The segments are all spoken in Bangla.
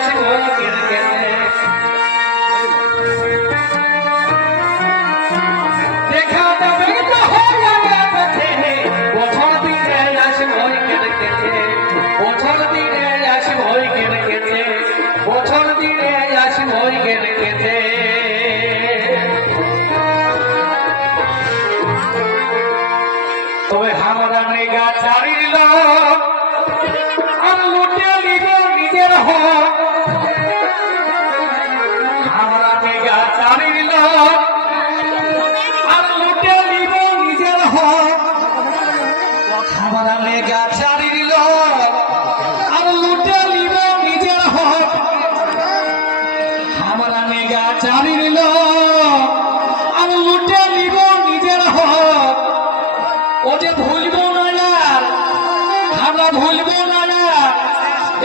আসবো কেটে দেখা যাবে তো হয়ে যাবে বছর দিনে আসবো কেটে বছর দিনে আসবো কেটে বছর দিনে আসবো কেটে তবে আমরা মেঘা ছাড়িল আর লুটে নিব নিজের হক আমরা মেঘা ছাড়িল আর লুটে নিব নিজের হক আমরা মেঘা ছাড়িল আর লুটে নিব নিজের হক আমরা মেঘা ছাড়িল আর লুটে নিব নিজের হক ও যে ভুলবো না আর আমরা ভুলবো না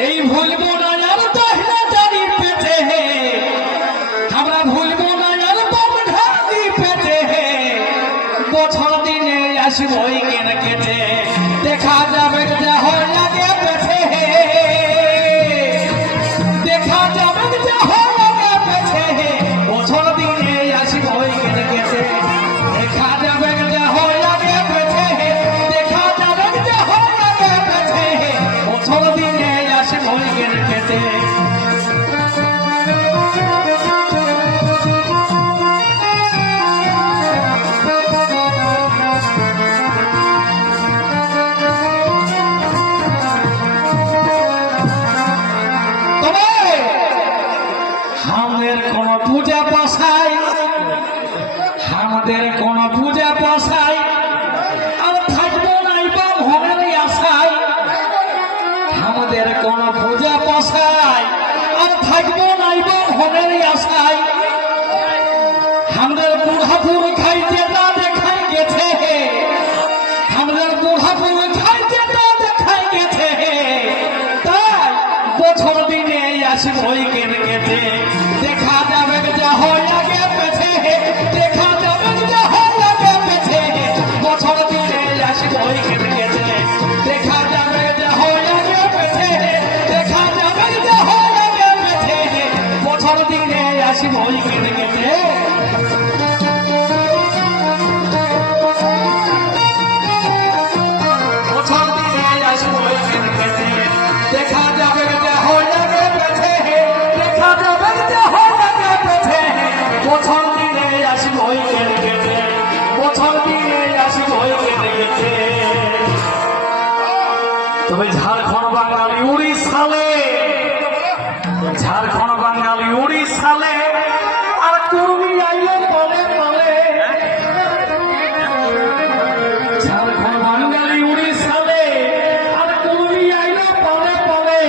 এই ভুলবো না আর দহলা জানির পেটে আমরা ভুলবো না আর বামঢাকি পেটে বছর দিনে আসবো কেন কেটে দেখা যাবে যা হয় লাগে পেটে দেখা যাবে যা হয় লাগে পেটে বছর দিনে আসবো কেন কেটে দেখা যাবে যা হয় লাগে পেটে দেখা যাবে যা হয় লাগে পেটে বছর দিনে আসবো কেন কেটে আমাদের কোন পূজা পাশাই আমাদের কোন পূজা পাশাই আর থাকবো নাই বা ভনের আশায় আমাদের কোন পূজা পাশাই আর থাকবো নাই বা ভনের আশায় আমাদের বুড়াপুর খাইতে না দেখাই গেছে আমাদের বুড়াপুর খাইতে না দেখাই গেছে তাই বছর দিনে আসবো কেন কেটে দেখা যাবে যা হয় লাগে পেছে দেখা যাবে যা হয় লাগে পেছে বছর দিনে আসবো কেন কেটে দেখা যাবে যা হয় লাগে পেছে দেখা যাবে যা হয় লাগে পেছে বছর দিনে আসবো কেন কেটে বছর দিনে আসবো কেন কেটে দেখা যাবে যা হয় লাগে পেছে দেখা যাবে যা হয় লাগে পেছে বছর দিনে আসবো কেন কেটে বছর দিনে আসবো কেন কেটে তবে ঝাড়খণ্ড বাঙালি উড়িষ্যালে ঝাড়খণ্ড বাঙালি উড়িষ্যালে আর কুর্মি আইলে পলে পলে ঝাড়খণ্ড বাঙালি উড়িষ্যালে আর কুর্মি আইলে পলে পলে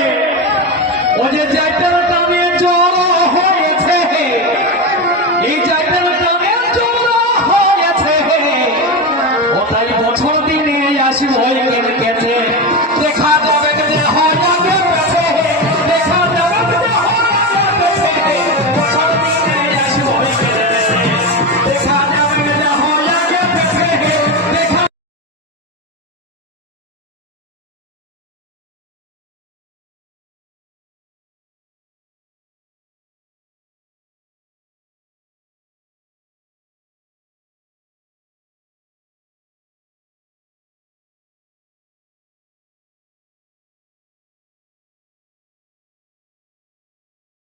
ও যে জায়গার টানে জড় হয়েছে এই জায়গার টানে জড় হয়েছে ও তাই বছর দিনে আসবো